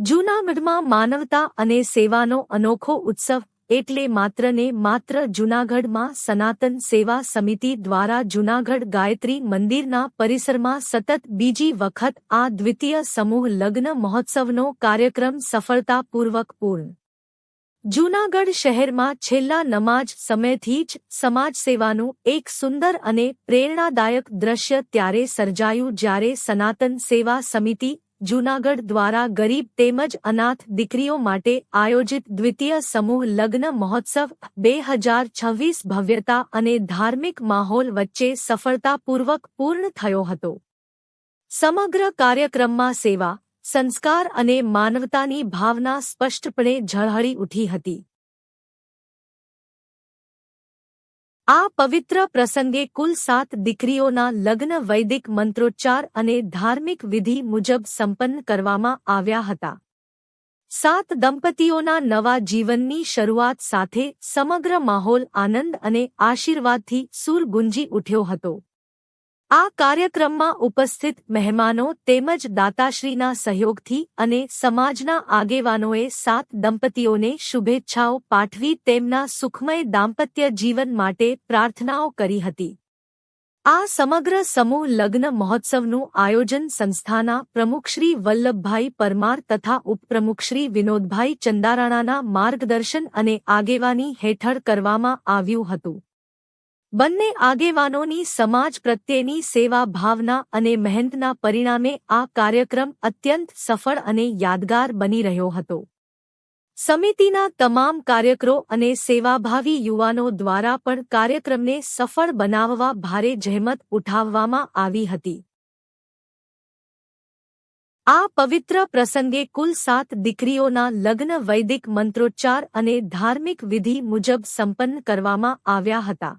જૂનાગઢમાં માનવતા અને સેવાનો અનોખો ઉત્સવ એટલે માત્ર ને માત્ર જૂનાગઢમાં સનાતન સેવા સમિતિ દ્વારા જૂનાગઢ ગાયત્રી મંદિરના પરિસરમાં સતત બીજી વખત આ દ્વિતીય સમૂહ લગ્ન મહોત્સવનો કાર્યક્રમ સફળતાપૂર્વક પૂર્ણ. જૂનાગઢ શહેરમાં છેલ્લા નમાજ સમયથી જ સમાજસેવાનું એક સુંદર અને પ્રેરણાદાયક દ્રશ્ય ત્યારે સર્જાયું જ્યારે સનાતન સેવા સમિતિ જૂનાગઢ દ્વારા ગરીબ તેમજ અનાથ દીકરીઓ માટે આયોજિત દ્વિતીય સમૂહ લગ્ન મહોત્સવ 2026 ભવ્યતા અને ધાર્મિક માહોલ વચ્ચે સફળતાપૂર્વક પૂર્ણ થયો હતો. સમગ્ર કાર્યક્રમમાં સેવા, સંસ્કાર અને માનવતાની ભાવના સ્પષ્ટપણે ઝળહળી ઉઠી હતી. આ પવિત્ર પ્રસંગે કુલ 7 દીકરીઓના લગ્ન વૈદિક મંત્રોચ્ચાર અને ધાર્મિક વિધિ મુજબ સંપન્ન કરવામાં આવ્યા હતા. 7 દંપતીઓના નવા જીવનની શરૂઆત સાથે સમગ્ર માહોલ આનંદ અને આશીર્વાદથી સૂર ગુંજી ઉઠ્યો હતો. આ કાર્યક્રમમાં ઉપસ્થિત મહેમાનો તેમજ દાતાશ્રીના સહયોગથી અને સમાજના આગેવાનોએ 7 દંપતીઓને શુભેચ્છાઓ પાઠવી તેમના સુખમય દાંપત્ય જીવન માટે પ્રાર્થનાઓ કરી હતી. આ સમગ્ર સમૂહ લગ્ન મહોત્સવનું આયોજન સંસ્થાના પ્રમુખશ્રી વલ્લભભાઈ પરમાર તથા ઉપપ્રમુખશ્રી વિનોદભાઈ ચંદારાણાના માર્ગદર્શન અને આગેવાની હેઠળ કરવામાં આવ્યું હતું. બંને આગેવાનોની સમાજ પ્રત્યેની સેવા ભાવના અને મહેનતના પરિણામે આ કાર્યક્રમ અત્યંત સફળ અને યાદગાર બની રહ્યો હતો. સમિતિના તમામ કાર્યકરો અને સેવાભાવી યુવાનો દ્વારા પણ કાર્યક્રમને સફળ બનાવવા ભારે જહેમત ઉઠાવવામાં આવી હતી. આ પવિત્ર પ્રસંગે કુલ 7 દીકરીઓના લગ્ન વૈદિક મંત્રોચ્ચાર અને ધાર્મિક વિધિ મુજબ સંપન્ન કરવામાં આવ્યા હતા.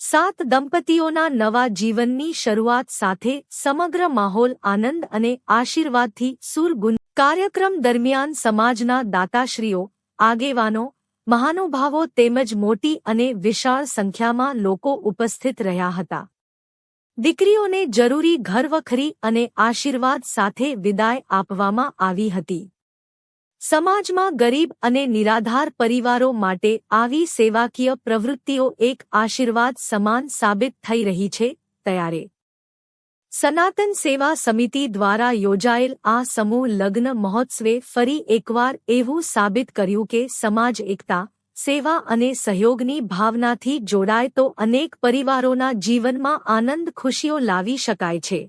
7 દંપતીઓના નવા જીવનની શરૂઆત સાથે સમગ્ર માહોલ આનંદ અને આશીર્વાદથી સૂર ગુંજી. કાર્યક્રમ દરમિયાન સમાજના દાતાશ્રીઓ, આગેવાનો, મહાનુભાવો તેમજ મોટી અને વિશાળ સંખ્યામાં લોકો ઉપસ્થિત રહ્યા હતા. દીકરીઓને જરૂરી ઘરવખરી અને આશીર્વાદ સાથે વિદાય આપવામાં આવી હતી. સમાજમાં ગરીબ અને નિરાધાર પરિવારો માટે આવી સેવાકીય પ્રવૃત્તિઓ એક આશીર્વાદ સમાન સાબિત થઈ રહી છે. ત્યારે સનાતન સેવા સમિતિ દ્વારા યોજાયેલ આ સમૂહ લગ્ન મહોત્સવે ફરી એકવાર એવું સાબિત કર્યું કે સમાજ એકતા, સેવા અને સહયોગની ભાવનાથી જોડાય તો અનેક પરિવારોના જીવનમાં આનંદ ખુશીઓ લાવી શકાય છે.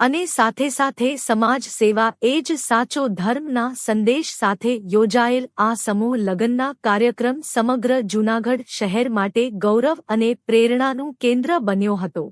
અને સાથે સાથે સમાજ સેવા એ જ સાચો ધર્મના સંદેશ સાથે યોજાયેલ આ સમૂહ લગ્નના કાર્યક્રમ સમગ્ર જૂનાગઢ શહેર માટે ગૌરવ અને પ્રેરણાનું કેન્દ્ર બન્યો હતો.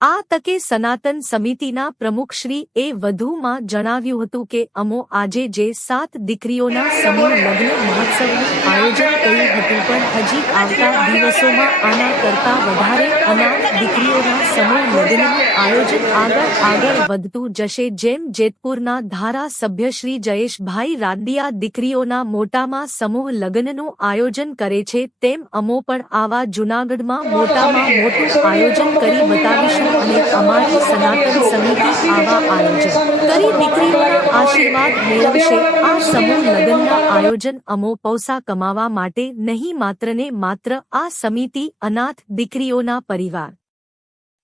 આ તકે સનાતન સમિતિના પ્રમુખશ્રી એ વધુમાં જણાવ્યું હતું કે અમો આજે જે 7 દીકરીઓના સમૂહ લગ્ન મહોત્સવનું આયોજન કર્યું હતું પણ હજી આવતા દિવસોમાં આના કરતાં વધારે અનાથ દીકરીઓના સમૂહ લગ્નનું આયોજન આગળ વધતું જશે. જેમ જેતપુરના ધારાસભ્ય શ્રી જયેશભાઈ રાદડિયા દીકરીઓના મોટામાં સમૂહ લગ્નનું આયોજન કરે છે તેમ અમો પણ આવા જૂનાગઢમાં મોટામાં મોટું આયોજન કરી બતાવીશું અને અમારી સનાતન સમિતિ આવા આયોજન કરી દીકરીઓના આશીર્વાદ મેળવશે. આ સમૂહ લગ્નના આયોજન અમો પૈસા કમાવા માટે નહીં માત્ર ને માત્ર આ સમિતિ અનાથ દીકરીઓના પરિવાર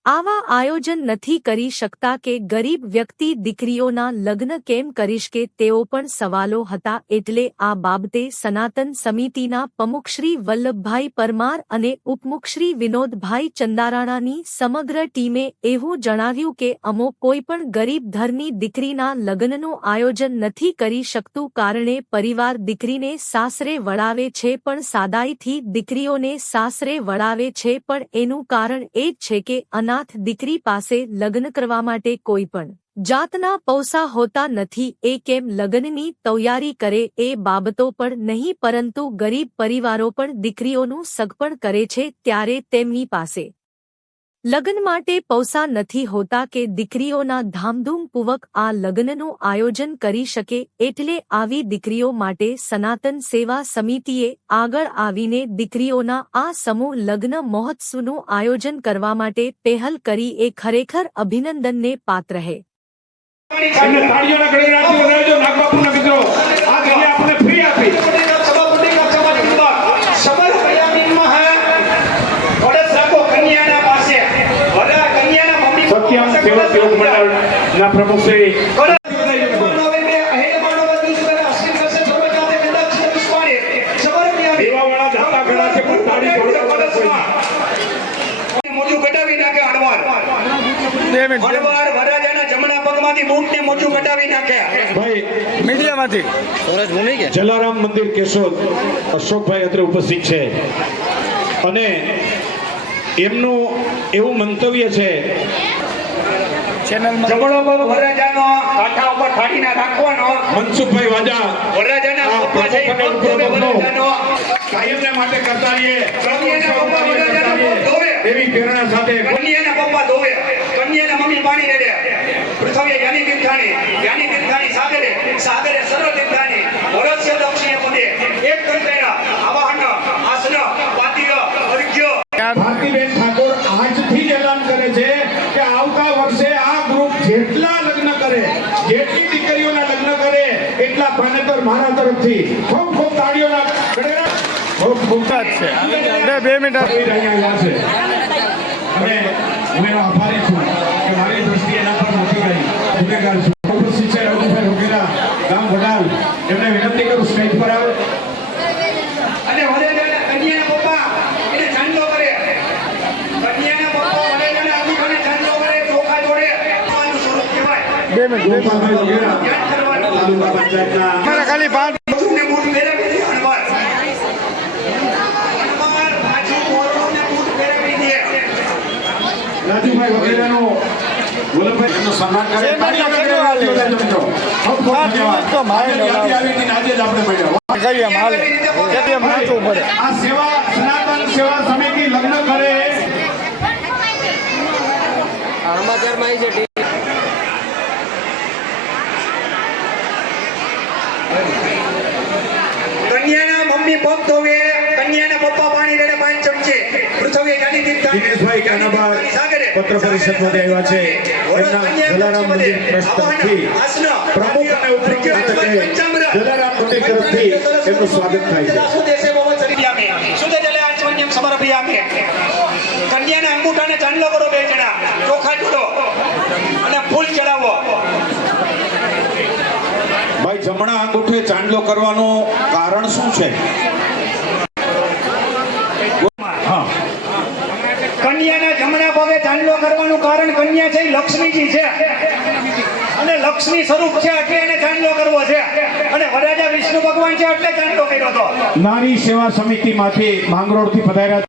આવા આયોજન નથી કરી શકતા કે ગરીબ વ્યક્તિ દીકરીઓના લગ્ન કેમ કરીશ કે તેઓ પણ સવાલો હતા. એટલે આ બાબતે સનાતન સમિતિના પ્રમુખશ્રી વલ્લભભાઈ પરમાર અને ઉપમુખશ્રી વિનોદભાઈ ચંદારાણાની સમગ્ર ટીમે એવું જણાવ્યું કે અમો કોઈપણ ગરીબ ઘરની દીકરીના લગ્નનું આયોજન નથી કરી શકતું કારણે પરિવાર દીકરીને સાસરે વળાવે છે પણ સાદાઈથી દીકરીઓને સાસરે વળાવે છે પણ એનું કારણ એ જ છે કે અનાથ દીકરી પાસે લગ્ન કરવા માટે કોઈ પણ જાતના પૈસા હોતા નથી. એ કેમ લગ્નની તૈયારી કરે એ બાબતો પણ નહીં પરંતુ ગરીબ પરિવારો પણ દીકરીઓનું સગપણ કરે છે ત્યારે તેમની પાસે લગ્ન માટે પૌસા નથી હોતા કે દીકરીઓના ધામધૂમપૂર્વક આ લગ્નનું આયોજન કરી શકે એટલે આવી દીકરીઓ માટે સનાતન સેવા સમિતિએ આગળ આવીને દીકરીઓના આ સમૂહ લગ્ન મહોત્સવનું આયોજન કરવા માટે પહેલ કરી એ ખરેખર અભિનંદનને પાત્ર છે. प्रमुख श्री જલારામ મંદિર કેશોદ અશોકભાઈ અત્રે ઉપસ્થિત છે અને એમનું એવું મંતવ્ય છે જમણો પગ વરરાજાનો કાંઠા ઉપર થાળીના રાખવાનો. મનસુખભાઈ વાજા વરરાજાના પપ્પા છે વરરાજાનો કાયમને માટે કરતા રહીએ. કન્યાના પપ્પા વરરાજાનો પગ ધોવે એવી પ્રેરણા સાથે કન્યાના પપ્પા ધોવે, કન્યાના મમ્મી પાણી રેડે. પૃથ્વી જ્ઞાની તીર્થાણી સાગરે સર્વ તીર્થાણી વરસ્ય દક્ષિણે પદે એક કંટેરા આવાહન આસન પાતિય અર્ઘ્ય. ભારતીબેન ઠાકોર આજથી જ એલાન કરે છે કે આવતા વર્ષે આ ગ્રુપ જેટલા લગ્ન કરે, જેટલી દીકરીઓના લગ્ન કરે એટલા પાનેતર મારા તરફથી ખૂબ ખૂબ તાળીઓના ગણગણાટ ખૂબ ખૂબ છે. 2 મિનિટ અહીંયા છે અને હું એનો આભારી છું કે મારી દ્રષ્ટિએ એના પર નથી ગઈ. ગુનેગાર છું. ઉપસ્થિત છે રઘુભાઈ રોગેરા ગામ વડાલ, એમને વિનંતી કરું સ્ટેજ પર આવે. અને વરરાજાના કન્યાના પપ્પા એને ચાંદલો કરે. કન્યાના પપ્પા વરરાજાના અંગૂઠાને ચાંદલો કરે, ચોખા જોડે. આનું સ્વરૂપ કહેવાય. 2 મિનિટ ગોપાલભાઈ રોગેરા તાલુકા પંચાયતના ખાલી 5 ને બૂટ પહેરાવી દે. અણવાર પાછું મોરને બૂટ પહેરાવી દે. રાજુભાઈ વગેરેનો વલ્લભભાઈ એમનું સન્માન કરે. આ સેવા સનાતન સેવા સમિતિ લગ્ન કરે. કન્યાના મમ્મી પગ ધોવે, કન્યાના પપ્પા પાણી રેડે 5 ચમચે. પૃથ્વી જ્ઞાની તીર્થાણી દિનેશભાઈ કાનાબા પત્ર પરિષદમાંથી આવ્યા છે. એમના જલારામ મંદિર ટ્રસ્ટ તરફથી પ્રમુખ અને ઉપપ્રમુખ તરીકે જલારામ મંદિર તરફથી એમનું સ્વાગત થાય છે. કન્યાના અંગૂઠાને ચાંદલો કરો 2 જણા, ચોખા જોડો અને ફૂલ ચડાવો. ભાઈ જમણા અંગૂઠે ચાંદલો કરવાનું કારણ શું છે? કન્યાના જમણા પગે ચાંદલો કરવાનું કારણ કન્યા છે લક્ષ્મીજી છે અને લક્ષ્મી સ્વરૂપ છે એટલે એને ચાંદલો કરવો છે. અને વરરાજા વિષ્ણુ ભગવાન છે એટલે ચાંદલો કર્યો હતો. નારી સેવા સમિતિમાંથી માંગરોળથી પધાર્યા.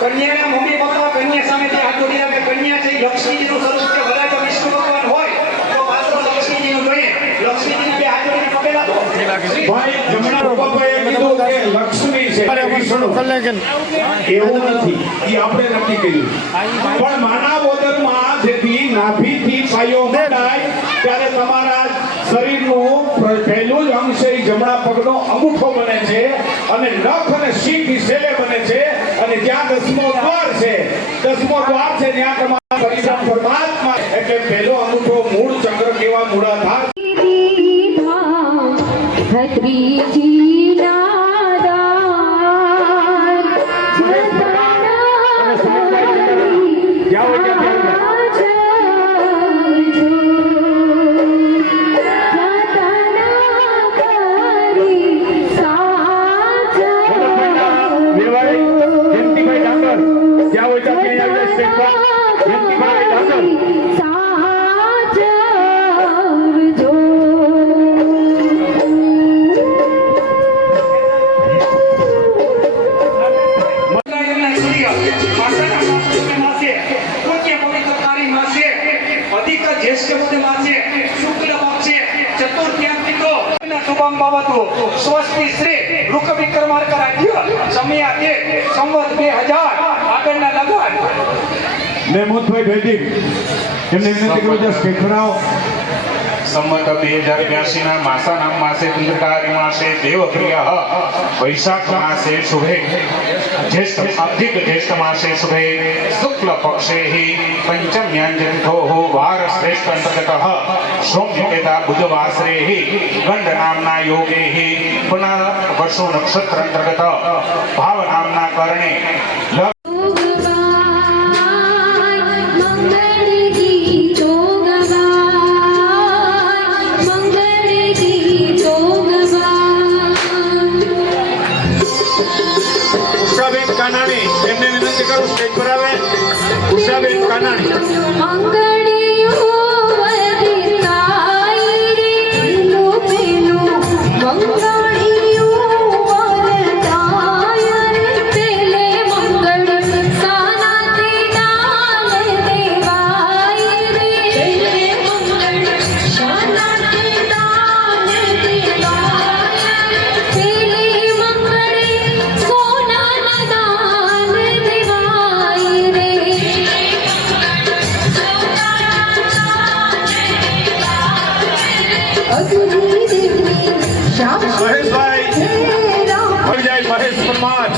કન્યાના મમ્મી પપ્પા કન્યા સામેથી હાથ જોડી રાખે. કન્યા છે લક્ષ્મીજીનું સ્વરૂપ છે. વરરાજા વિષ્ણુ ભગવાન હોય તો પાત્ર લક્ષ્મીજીનું જોઈએ. લક્ષ્મીજીને 2 હાથ જોડીને પગે લાગો. ભાઈ જમણા પપ્પાએ કીધું કે લક્ષ્મી છે એવું નથી, એ આપણે નક્કી કર્યું. પણ માનવ ઓદરમાં જેથી નાભીથી પાયો મંડાય ત્યારે તમારા શરીરનું પહેલું જ અંગ છે એ જમણા પગનો અંગૂઠો બને છે અને નખ અને શીંગ સેલે બને છે અને જ્યાં 10મો દ્વાર છે ત્યાં તમારા પરિશ્રમ પરમાત્મા એટલે પહેલો અંગૂઠો મૂળ ચક્ર કેવા મૂળાધાર. સ્વસ્તિ શ્રી રૂક વિક્રમાર્ક રાજ્ય સમયા 1 સંવત 2000 આગળના લગાડ મહેમૂદભાઈ ભેદી એમને વિનંતી કરું છું સ્ટેજ પર આવો. સંમત 2082 ના માસાનામ માસે ચંદ્રકારી માસે દેવપ્રિય વૈશાખ માસે શુભે અધિક જ્યેષ્ઠ માસે શુભે શુક્લ પક્ષે પંચમ્યાંજંથો વાર શ્રેષ્ઠ અંતર્ગત સૌમ્યકેતા બુધવાસરે ગંડ નામના યોગે પુનઃ વસુ નક્ષત્ર અંતર્ગત ભાવ નામના કરણે ઉષાબેન કાનાણી એમને વિનંતી કરું સ્ટેજ પર આવે. ઉષાબેન કાનાણી મહેશભાઈ આવી જાય. મહેશ પરમાર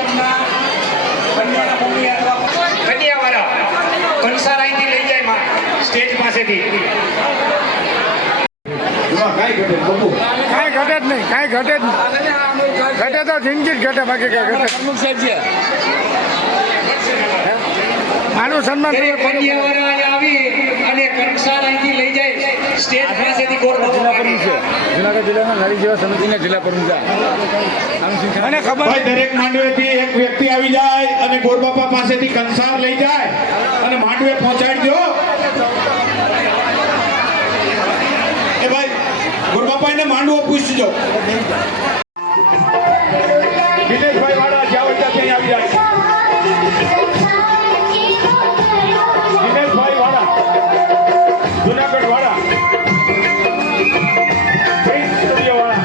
આશ્રમના કન્યાના મમ્મી અથવા કન્યાવાળા કંસાર અહીંથી લઈ જાય માં સ્ટેજ પાસેથી એમાં કાંઈ ઘટે નહીં, બબુ. કાંઈ ઘટે જ નહીં, કાંઈ ઘટે જ નહીં. ઘટે તો જિંદગી જ ઘટે, બાકી કાંઈ ઘટે મારું સન્માન દરેક કન્યાવાળા અહીંયા આવી અને કંસાર અહીંથી લઈ જાય સ્ટેજ પાસેથી ગોળ જુનાગઢ જિલ્લાના નારી સેવા સમિતિના જિલ્લા પ્રમુખ મને ખબર ભાઈ દરેક માંડવેથી એક વ્યક્તિ આવી જાય અને ગોરબાપા પાસેથી કંસાર લઈ જાય અને માંડવે પહોંચાડજો. એ ભાઈ ગોરબાપાને માંડવો પૂછજો. દિનેશભાઈ વાળા જ્યાં હોય ત્યાં આવી જાય. દિનેશભાઈ વાળા જુનાગઢ વાળા પ્રિન્સ સ્ટુડિયો વાળા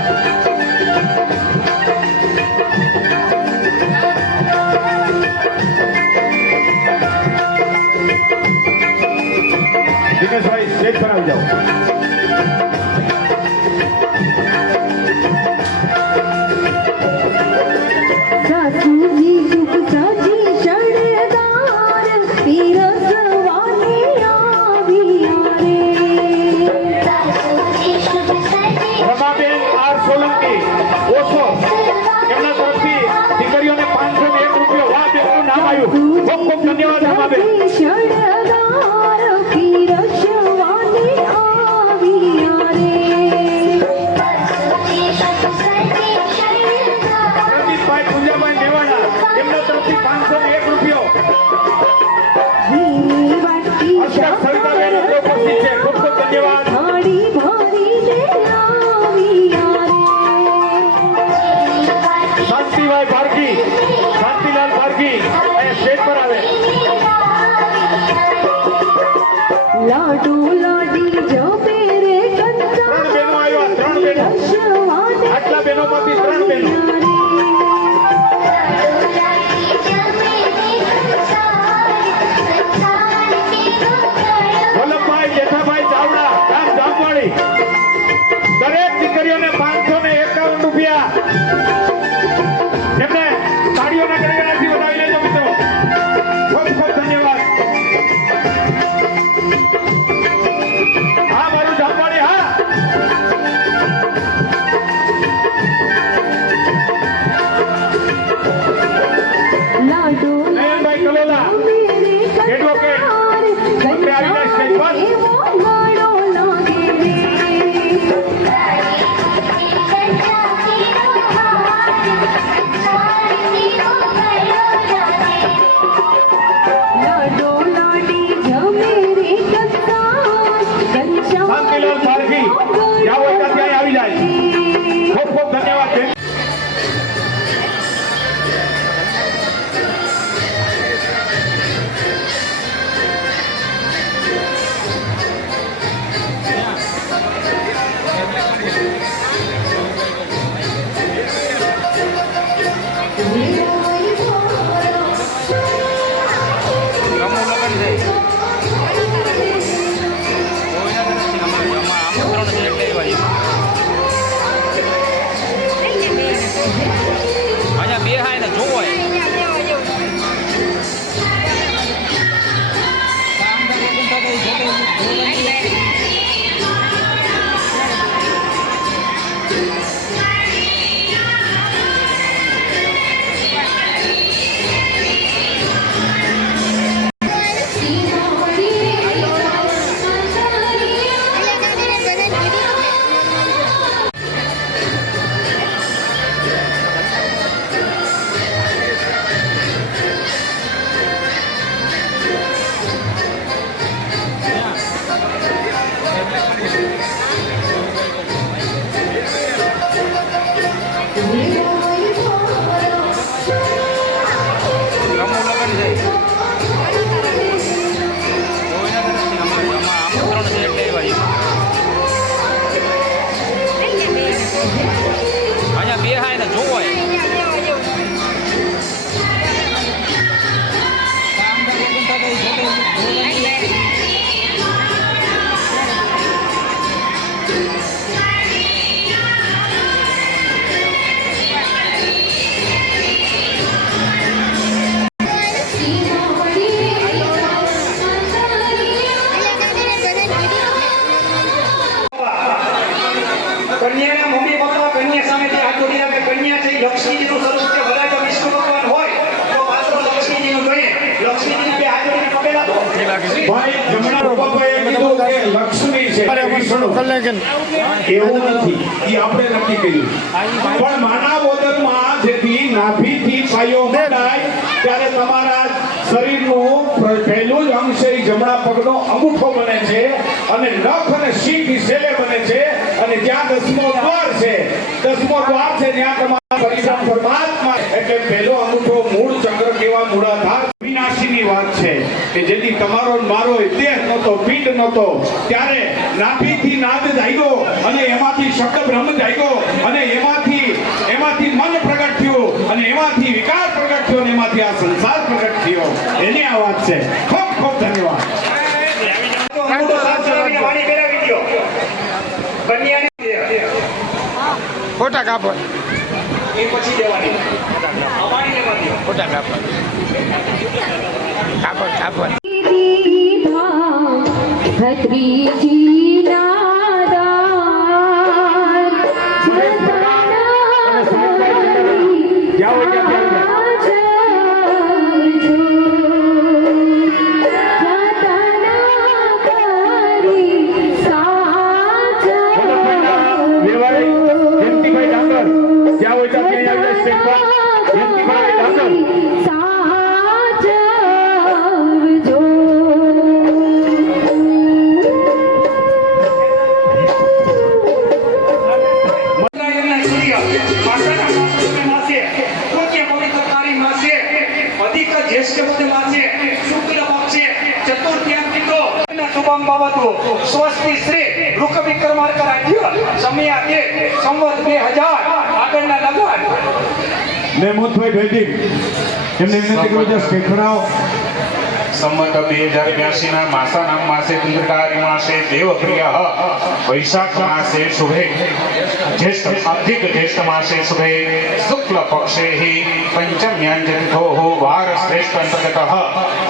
દિનેશભાઈ સ્ટેજ પર આવી જાઓ. સાસુજી સુખ સાજી શણગાર પીરસવાની આવ્યા રે. સાસુજી સુખ સાજી રમાબેન આર સોલંકી ઓછો એમના તરફથી દીકરીઓને 501 રૂપિયા વાહ બેનનું નામ આવ્યું. ખૂબ ખૂબ ધન્યવાદ રમાબેન. શણગાર પીરસવાની આવ્યા રે. સાસુજી સુખ સાજી શણગાર રણજીતભાઈ પૂંજાભાઈ મેવાડા એમના તરફથી 501 રૂપિયો. વીણી વાટી હર્ષદ સવિતાબેન આપણે ઉપસ્થિત છે. ખૂબ ખૂબ ધન્યવાદ. થાળી ભરીને આવ્યા રે. શાંતિભાઈ ભારગી શાંતિલાલ ભારગી અહીંયા સ્ટેજ પર આવે. લાડુ લાડી જપે રે કંસા 3 બહેનો આવ્યા. 3 બહેનો. આટલા બહેનોમાંથી 3 બહેનો. વલ્લભભાઈ જેઠાભાઈ ચાવડા ગામ જામવાડી દરેક દીકરીઓને 551 રૂપિયા. એમને તાળીઓના ગણગણાટથી વધાવી લેજો મિત્રો. ખૂબ ખૂબ ધન્યવાદ. હા મારું જામવાડી હા. લાડુ નયનભાઈ કલોલા એડવોકેટ મંત્રી આવી જાય સ્ટેજ પર. એવો લાડો લાગે રે. લાડો લાડી જમે રે કંસા શાંતિલાલ ભારગી જ્યાં હોય ત્યાં ત્યાં આવી જાય. ખૂબ ખૂબ ધન્યવાદ બેન. આમંત્રણ છે એટલે કે લક્ષ્મી છે કે વિષ્ણુ એવું નથી, એ આપણે નક્કી કર્યું. પણ માનવ ઉદરમાં જેથી નાભીથી પાયો મંડાય ત્યારે તમારા શરીરનું પહેલું જ અંગ છે એ જમણા પગનો અંગૂઠો બને છે અને નખ અને શીખ ઈ છેલ્લે બને છે અને ત્યાં દસમો દ્વાર છે ત્યાં તમારા પરિણામ પરમાત્મા એટલે પહેલો અંગૂઠો મૂળ ચક્ર કેવા મૂળાધાર વિનાશીની વાત છે કે જેથી તમારો ને મારો દેહ નહોતો, પિંડ નહોતો, ત્યારે નાભીથી નાદ જાગ્યો અને એમાંથી શબ્દ બ્રહ્મ જાગ્યો અને એમાંથી મન પ્રગટ થયું અને એમાંથી વિકાર પ્રગટ થયો અને એમાંથી આ સંસાર પ્રગટ થયો. એની આ વાત છે. ખૂબ ખૂબ ધન્યવાદ. તો અંગૂઠો સાફ કરાવીને વાણી કરાવી દ્યો. કન્યાને ખોટા કાપડ એ પછી દેવાની વાણી લેવા દ્યો. ખોટા કાપડ ભત્રીજી નાદાન મંત્રાયણના સૂર્ય માસના માસે પુણ્ય પવિત્રકારી માસે અધિક જ્યેષ્ઠ પદ માસે શુક્લ પક્ષે ચતુર્થ્યામ પિત્રો ના શુભમ બાબતો સ્વસ્તિ શ્રી ઋક વિક્રમાર્ક રાજ્ય સમય કે સંવત 2000 આગળના લગન મહેમૂદભાઈ ભેદી એમને વિનંતી કરું છું સ્ટેજ પર આવો. સંમત 2082 ના માસાનામ માસે ચંદ્રકારી માસે દેવપ્રિય વૈશાખ માસે શુભે જ્યેષ્ઠ અધિક જ્યેષ્ઠ માસે શુભે શુક્લ પક્ષે પંચમ્યાંજતિથોઃ વાર શ્રેષ્ઠ અંતર્ગતઃ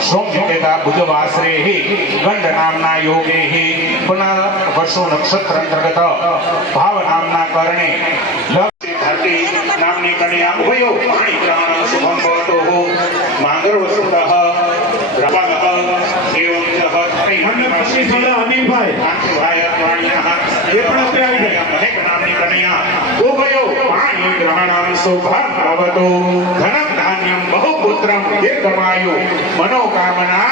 સોમ્યકેતા બુધવાસરે ગંડ નામના યોગે પુનઃ વર્ષો નક્ષત્ર અંતર્ગત ભાવ નામના કરણે ધરતી નામની કન્યા ઉભયો પાણી ગ્રહણ શુભમ ભવતો માંગર વસુતઃ અનિલભાઈ મનોકામના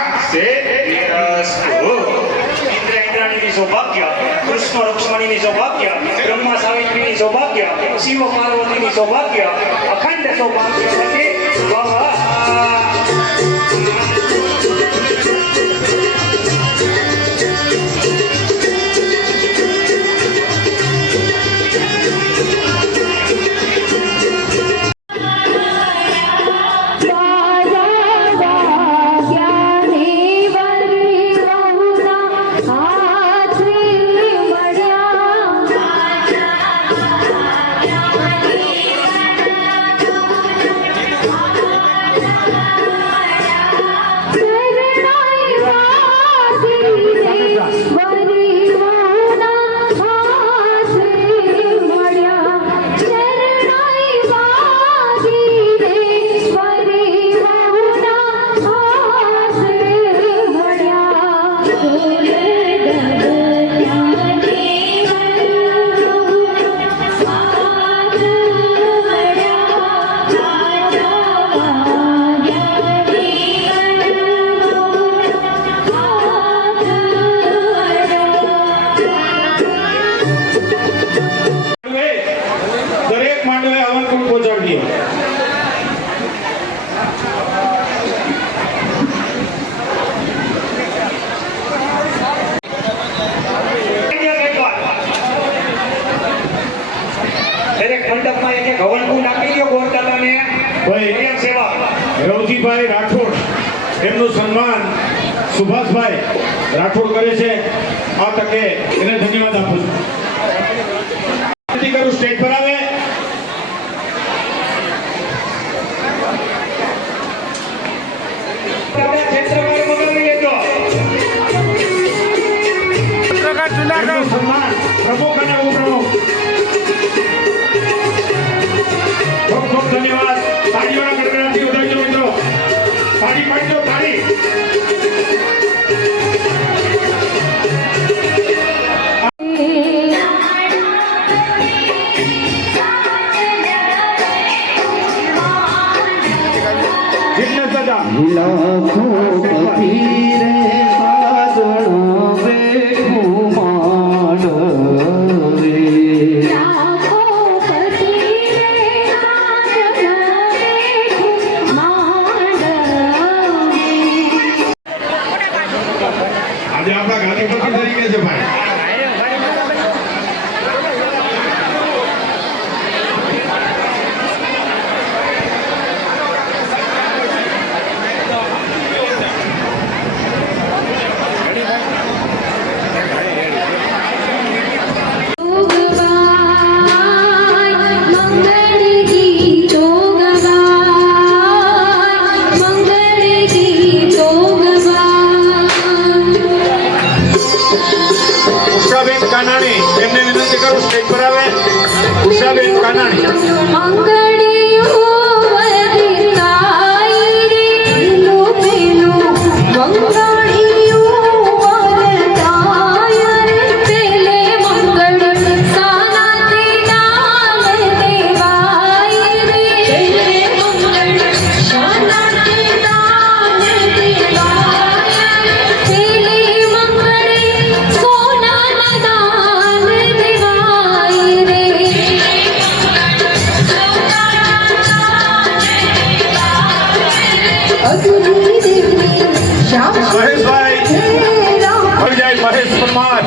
સૌભાગ્ય કૃષ્ણ રૂક્ષ્મણીની સૌભાગ્ય બ્રહ્મા સાવિત્રીની સૌભાગ્ય શિવ પાર્વતીની સૌભાગ્ય અખંડ સૌભાગ્ય રવજીભાઈ રાઠોડ એમનું સન્માન સુભાષભાઈ રાઠોડ કરે છે. આ તકે એને ધન્યવાદ આપું છું. કરું સ્ટેજ પર આવે. એમનું સન્માન પ્રમુખ અને ઉપપ્રમુખ. ખૂબ ખૂબ ધન્યવાદ. તાળીઓના ગણગણાટથી વધાવજો મિત્રો. તાળી પાડજો તાળી. રાખો કભી રે સાજણ બેઠું માંડવે રાખો પતિ રે સાજણ માંડવે આજે આપણા ગાંધીપતિ તરીકે છે ભાઈ. ઉષાબેન કાનાણી, એમને વિનંતી કરું સ્ટેજ પર આવે. ઉષાબેન કાનાણી. મહેશભાઈ આવી જાય. મહેશ પરમાર.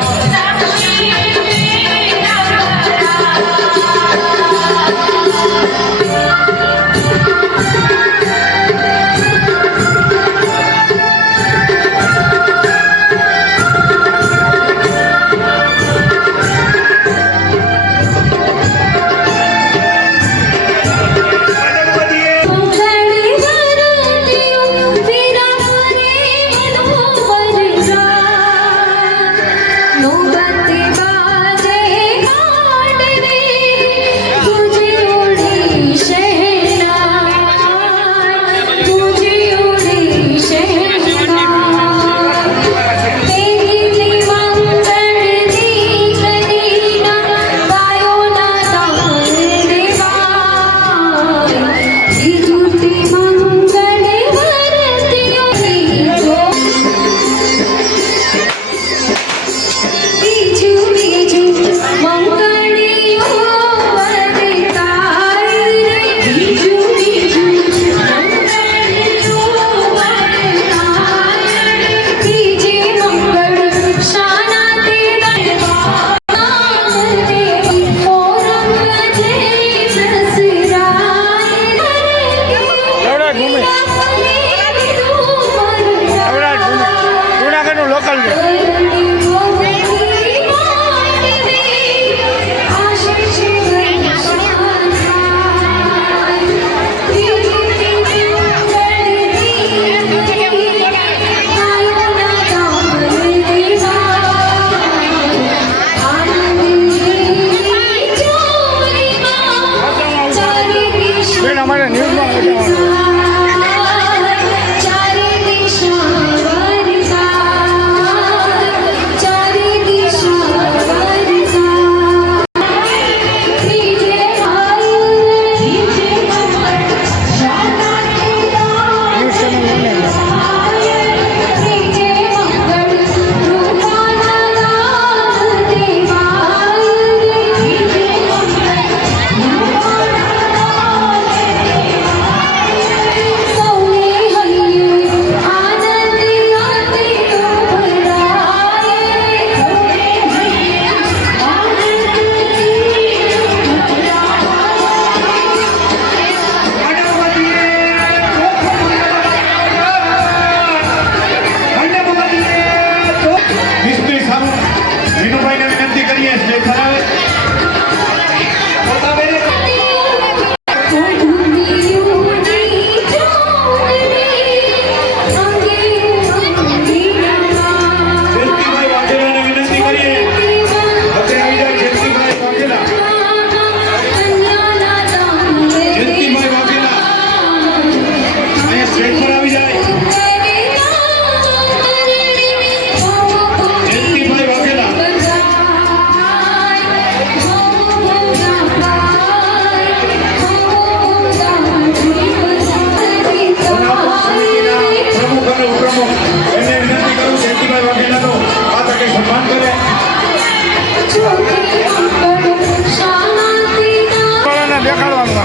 વાળાને દેખાડવાનું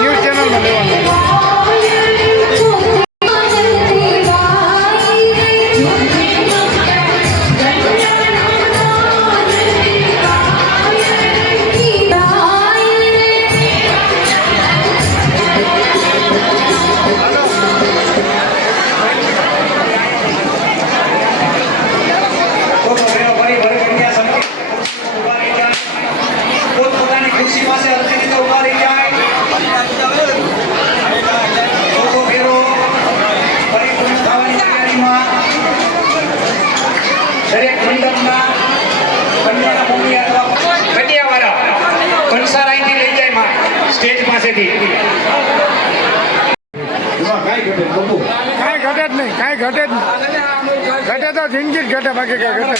ન્યૂઝ ચેનલમાં લેવાનું. તો બહેનો ફરી વળી કન્યા સમિતિ ઊભા રહી જાય. પોતપોતાની ખુરશી પાસે હરખી રીતે ઊભા રહી જાય. ચોથો ફેરો પરિપૂર્ણ થવાની તૈયારીમાં દરેક મંડપના કન્યાના મમ્મી અથવા કન્યાવાળા કંસારાઈથી લઈ જાય માં સ્ટેજ પાસેથી. એમાં કાંઈ ઘટે નહીં, બબુ. કાંઈ ઘટે જ નહીં, કાંઈ ઘટે જ નહીં. ઘટે તો જિંદગી જ ઘટે, બાકી કાંઈ ઘટે.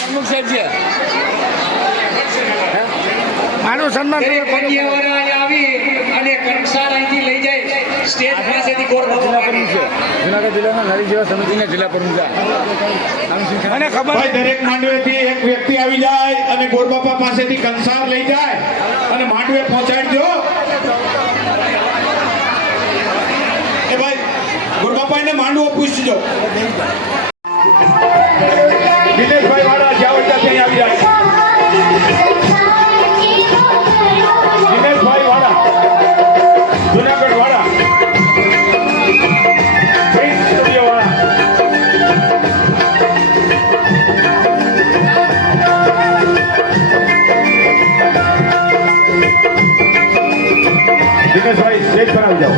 મારું સન્માન દરેક કન્યાવાળા આવી અને કંસારાઈથી લઈ જાય સ્ટેજ પાસેથી ગોળ જિલ્લા પ્રમુખ છે. જુનાગઢ જિલ્લાના નારી સેવા સમિતિના જિલ્લા પ્રમુખ છે. મને ખબર ભાઈ દરેક માંડવેથી એક વ્યક્તિ આવી જાય અને ગોરબાપા પાસેથી કંસાર લઈ જાય અને માંડવે પહોંચાડજો. એ ભાઈ ગોરબાપાને માંડવો પૂછજો. દિનેશભાઈ વાળા જ્યાં હોય ત્યાં આવી જાય. દિનેશભાઈ વાળા જુનાગઢ વાળા પ્રિન્સ સ્ટુડિયો વાળા દિનેશભાઈ સ્ટેજ પર આવી જાઓ.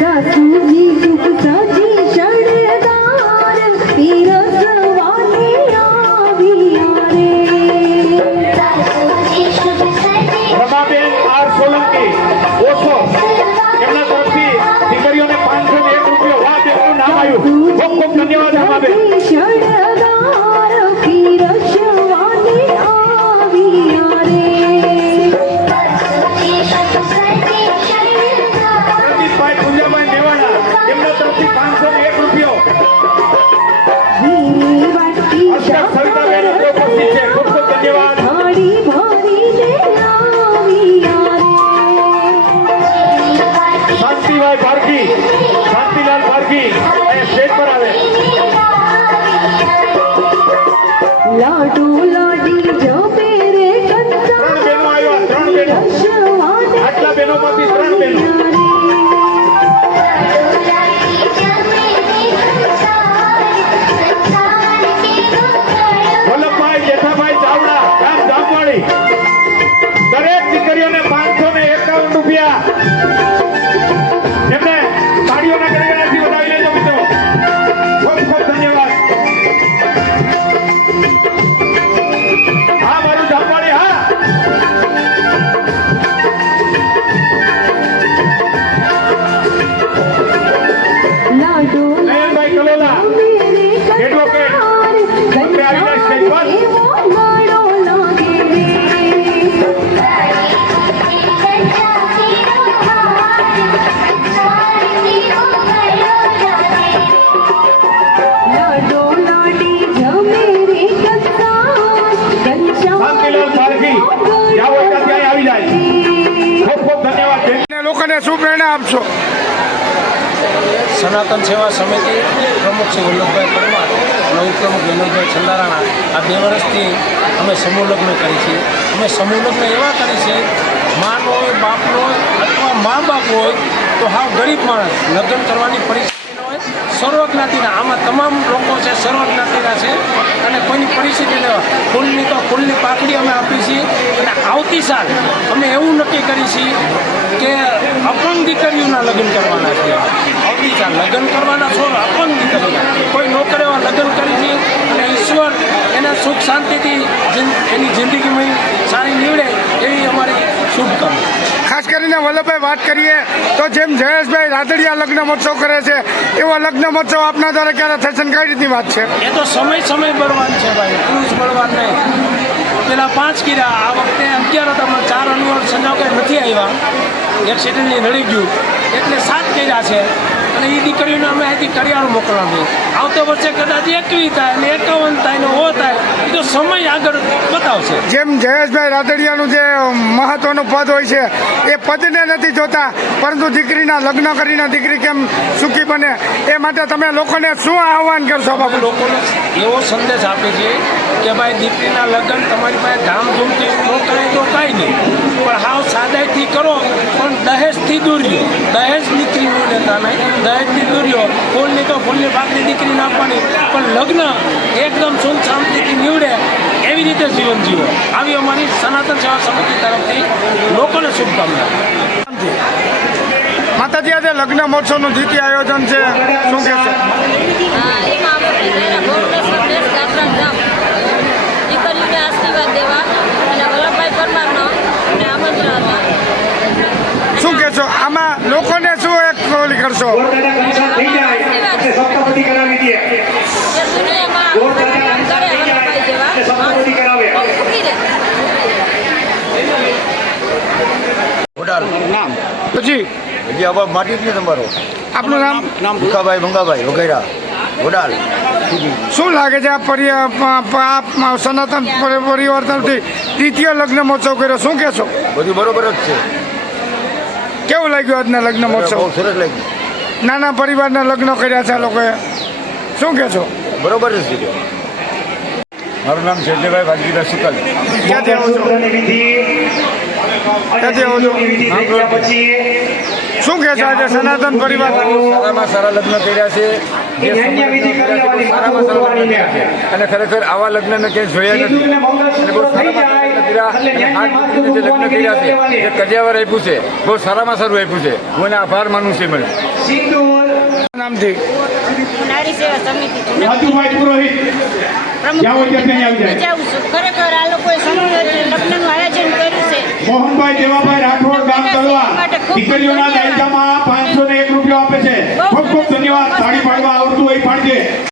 સાસુજી સુખ સાજી શણગાર પીરસવાની આવ્યા રે. રમાબેન આર સોલંકી ઓછો એમના તરફથી દીકરીઓને 501 રૂપિયા. વાહ, બેનનું નામ આવ્યું. ખૂબ ખૂબ ધન્યવાદ રમાબેન. શણગાર પીરસવાની આવ્યા રે. પ્રદીપભાઈ પૂજાભાઈ મેવાડા એમના તરફથી 501 રૂપિયો. વીરી વાટી અર્ચક સવિતાબેન ઉપસ્થિત છે. ખૂબ ખૂબ ધન્યવાદ. થાળી ભરીને આવ્યા રે. શાંતિભાઈ પારકી, શાંતિલાલ પારકી અહીંયા સ્ટેજ પર આવે. લાડુ લાડી જપે રે કંસા 3 બહેનો આવ્યા, 3 બહેનો. આટલા બહેનોમાંથી 3 બહેનો. વલ્લભભાઈ જેઠાભાઈ ચાવડા ગામ જામવાડી દરેક દીકરીઓને 551 રૂપિયા. એમને તાળીઓના ગણગણાટથી વધાવી લેજો મિત્રો. ખૂબ ખૂબ ધન્યવાદ. હા મારું જામવાડી, હા. લાડુ નયનભાઈ કલોલા એડવોકેટ અમે આવી જાય સ્ટેજ પર. શાંતિલાલ પારકી જ્યાં હોય ત્યાં આવી જાય. ખૂબ ખૂબ ધન્યવાદ બેન. અને લોકોને શું પ્રેરણા આપશો? સનાતન સેવા સમિતિ પ્રમુખ શ્રી વલ્લભભાઈ પરમાર અને ઉપપ્રમુખ વિનોદભાઈ છંદારાણા આ 2 વર્ષથી અમે સમૂહ લગ્ન કરી છીએ. અમે સમૂહ લગ્ન એવા કરી છે, માનો હોય, બાપનો હોય અથવા મા બાપ હોય તો હાવ ગરીબ માણસ લગ્ન કરવાની પરિસ્થિતિ ન હોય, સર્વ જ્ઞાતિના આમાં તમામ લોકો છે, સર્વ જ્ઞાતિના છે અને કોઈની પરિસ્થિતિ ન હોય ફૂલની તો ફૂલની પાકડી અમે આપી છીએ. અને આવતી સાલ અમે એવું નક્કી કરી છીએ કે અપંગ દીકરીઓના લગ્ન કરવાના છે. આવતી સાલ લગ્ન કરવાના છો, અપંગ દીકરીના કોઈ નોકર એવા લગ્ન કરી છે અને ઈશ્વર એના સુખ શાંતિથી એની જિંદગીમાં સારી નીવડે એવી અમારી શુભકામના. ખાસ કરીને વલ્લભભાઈ વાત કરીએ તો જેમ જયેશભાઈ રાદડિયા લગ્ન મહોત્સવ કરે છે એવો લગ્ન મહોત્સવ આપના દ્વારા ક્યારે થશે ને કઈ રીતની વાત છે? એ તો સમય બળવાન છે ભાઈ, પુરુષ બળવાન નહીં. પેલા 5 કર્યા, આ વખતે 11 હતા, 4 અનુવાદ સંજાવ કંઈ નથી આવ્યા, એક્સિડન્ટની નડી ગયું એટલે 7 કર્યા છે. અને એટલે એ દીકરીઓને અમે અહીંથી કરિયાણું મોકલવાનું આવતા વર્ષે કદાચ 21 થાય ને 51 થાય ને 100 થાય એ તો સમય આગળ બતાવશે. જેમ જયેશભાઈ રાદડિયાનું જે મહત્વનું પદ હોય છે એ પદને નથી જોતા, પરંતુ દીકરીના લગ્ન કરીને દીકરી કેમ સુખી બને એ માટે તમે લોકોને શું આહવાન કરશો બાબુ? લોકોને એવો સંદેશ આપે છે કે ભાઈ દીકરીના લગ્ન તમારી પાસે ધામધૂમથી ન કરાય તો કાંઈ નહીં, પણ હાવ સાદાઈથી કરો, પણ દહેજથી દૂર રહ્યો. દહેજ દીકરીનું લેતા નહીં, દહેજથી દૂર રહ્યો. ફૂલની તો ફૂલની ભાગની દીકરીને આપવાની, પણ લગ્ન એકદમ સુખ શાંતિથી નીવડે એવી રીતે જીવન જીવો. આવી અમારી સનાતન સેવા સમિતિ તરફથી લોકોને શુભકામના. માતાજી, આજે લગ્ન મહોત્સવનું દ્વિતીય આયોજન છે, શું કહેશો? એમાં આપણે ગૌરવ સંદેશ ગાત્રા ધામ દીકરીઓને આશીર્વાદ દેવા અને વલ્લભભાઈ પરમારનો અને આમંત્રણ હતા. શું કહેશો આમાં લોકોને શું એક ઓલી કરશો? થઈ જાય એટલે સપ્તપદી કરાવી દે. જે દુનિયામાં કામ કરે વલ્લભભાઈ જેવા સપ્તપદી કરાવે. બહુ સુખી રહે. પછી હજી આવા માટી જ નહીં તમારો. આપનું નામ? ભૂખાભાઈ મંગાભાઈ વગેરે વડાલ. શું લાગે છે આ સનાતન પરિવાર તરફથી દ્વિતીય લગ્ન મહોત્સવ કર્યો, શું કહેશો? બધું બરોબર જ છે. કેવું લાગ્યું આજના લગ્ન મહોત્સવ? બહુ સરસ લાગ્યું. નાના પરિવારના લગ્ન કર્યા છે આ લોકોએ, શું કહેશો? બરોબર જ છે. મારું નામ શેઠભાઈ વાલજીભાઈ શુકલ. ક્યાંથી આવો છો? ક્યાંથી આવો છો? શું કહેશો આજે સનાતન પરિવાર? સારામાં સારા લગ્ન કર્યા છે. જે સારામાં સારા લગ્ન કર્યા છે. અને ખરેખર આવા લગ્ન મેં ક્યાંય જોયા નથી. અને બહુ સારામાં સારા લગ્ન કર્યા. અને આ દીકરીને જે લગ્ન કર્યા છે એ કજિયાવર આપ્યું છે, બહુ સારામાં સારું આપ્યું છે. હું એને આભાર માનું છું. મને નામથી નારી સેવા સમિતિ રાજુભાઈ પુરોહિત જાઓ ત્યાંથી આવી જાય. જાઉં છું. ખરેખર આ લોકોએ સમૂહ લગ્નનું આયોજન કર્યું છે. મોહનભાઈ દેવાભાઈ રાઠોડ ગામ તળવા દીકરીઓના દાયકામાં